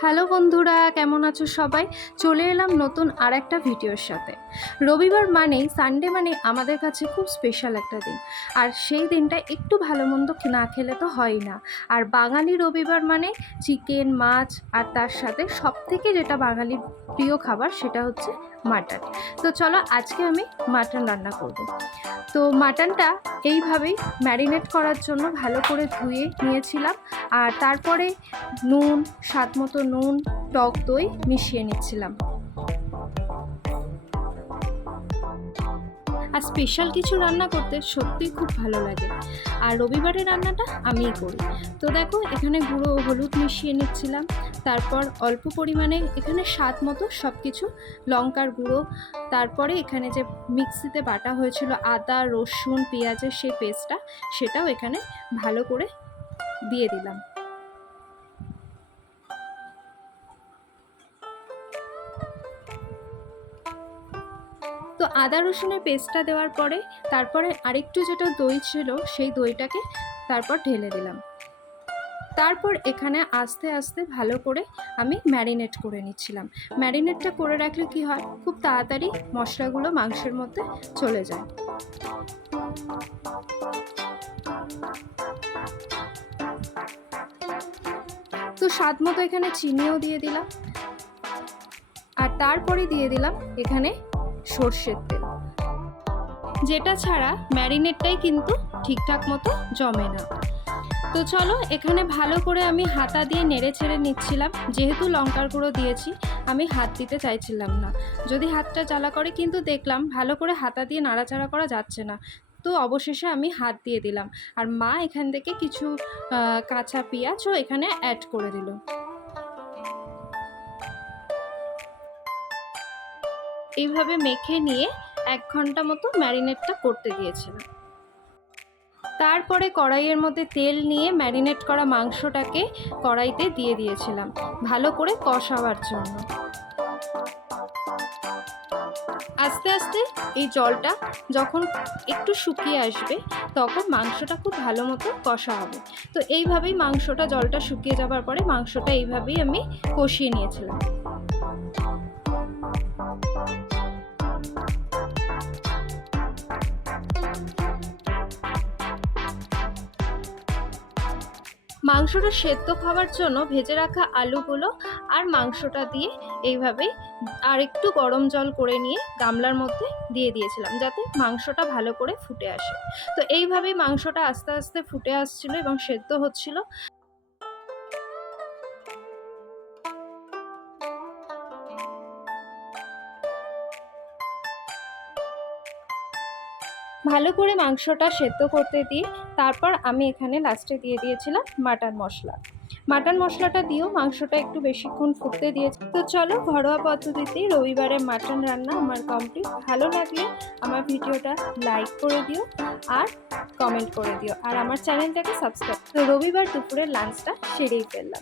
Hello বন্ধুরা, কেমন আছো সবাই? চলে এলাম নতুন আর একটা ভিডিওর সাথে। রবিবার মানেই, সানডে মানেই আমাদের কাছে খুব স্পেশাল একটা দিন। আর সেই দিনটা একটু ভালো মন্দ না খেলে তো হয়ই না। আর বাঙালি রবিবার মানে চিকেন, মাছ, আর তার সাথে সবথেকে যেটা বাঙালির প্রিয় খাবার সেটা হচ্ছে মাটন। তো চলো আজকে আমি মাটন রান্না করব। তো মাটনটা এইভাবেই ম্যারিনেট করার জন্য ভালো করে ধুয়ে নিয়েছিলাম। আর তারপরে নুন, স্বাদ মতো নুন, টক দই মিশিয়ে নিচ্ছিলাম। আর স্পেশাল কিছু রান্না করতে সত্যিই খুব ভালো লাগে। আর রবিবারের রান্নাটা আমিই করি। তো দেখো, এখানে গুঁড়ো হলুদ মিশিয়ে নিচ্ছিলাম। তারপর অল্প পরিমাণে এখানে স্বাদ মতো সব কিছু, লঙ্কার গুঁড়ো, তারপরে এখানে যে মিক্সিতে বাটা হয়েছিল আদা, রসুন, পেঁয়াজের সেই পেস্টটা, সেটাও এখানে ভালো করে দিয়ে দিলাম। তো আদা রসুনের পেস্টটা দেওয়ার পরে তারপরে আরেকটু যেটা দই ছিল সেই দইটাকে তারপর ঢেলে দিলাম। তারপর এখানে আস্তে আস্তে ভালো করে আমি ম্যারিনেট করে নিচ্ছিলাম। ম্যারিনেটটা করে রাখলে কি হয়, খুব তাড়াতাড়ি মশলাগুলো মাংসের মধ্যে চলে যায়। তো স্বাদ মতো এখানে চিনিও দিয়ে দিলাম। আর তারপরে দিয়ে দিলাম এখানে সর্ষের তেল, যেটা ছাড়া ম্যারিনেটটাই কিন্তু ঠিকঠাক মতো জমে না। তো চলো, এখানে ভালো করে আমি হাতা দিয়ে নেড়ে ছেড়ে নিচ্ছিলাম। যেহেতু লঙ্কার গুঁড়ো দিয়েছি, আমি হাত দিতে চাইছিলাম না, যদি হাতটা জ্বালা করে, কিন্তু দেখলাম ভালো করে হাতা দিয়ে নাড়াচাড়া করা যাচ্ছে না। তো অবশেষে আমি হাত দিয়ে দিলাম। আর মা এখান থেকে কিছু কাঁচা পেঁয়াজও এখানে অ্যাড করে দিল। এইভাবে মেখে নিয়ে 1 ঘন্টা মতো ম্যারিনেটটা করতে দিয়েছিলাম। তারপরে কড়াইয়ের মধ্যে তেল নিয়ে ম্যারিনেট করা মাংসটাকে কড়াইতে দিয়ে দিয়েছিলাম ভালো করে কষাবার জন্য। আস্তে আস্তে এই জলটা যখন একটু শুকিয়ে আসবে, তখন মাংসটা খুব ভালো মতো কষা হবে। তো এইভাবেই মাংসটা, জলটা শুকিয়ে যাবার পরে মাংসটা এইভাবেই আমি কষিয়ে নিয়েছিলাম। মাংসটা সেদ্ধ খাওয়ার জন্য ভেজে রাখা আলুগুলো আর মাংসটা দিয়ে এইভাবে আর একটু গরম জল করে নিয়ে গামলার মধ্যে দিয়ে দিয়েছিলাম, যাতে মাংসটা ভালো করে ফুটে আসে। তো এইভাবেই মাংসটা আস্তে আস্তে ফুটে আসছিল এবং সেদ্ধ হচ্ছিল। ভালো করে মাংসটা সেদ্ধ করতে দিয়ে তারপর আমি এখানে লাস্টে দিয়ে দিয়েছিলাম মাটন মশলা। মাটন মশলাটা দিয়েও মাংসটা একটু বেশিক্ষণ ফুটতে দিয়েছি। তো চলো, ঘরোয়া পদ্ধতিতে রবিবারের মাটন রান্না আমার কমপ্লিট। ভালো লাগলে আমার ভিডিওটা লাইক করে দিও আর কমেন্ট করে দিও, আর আমার চ্যানেলটাকে সাবস্ক্রাইব। তো রবিবার দুপুরের লাঞ্চটা সেরেই ফেললাম।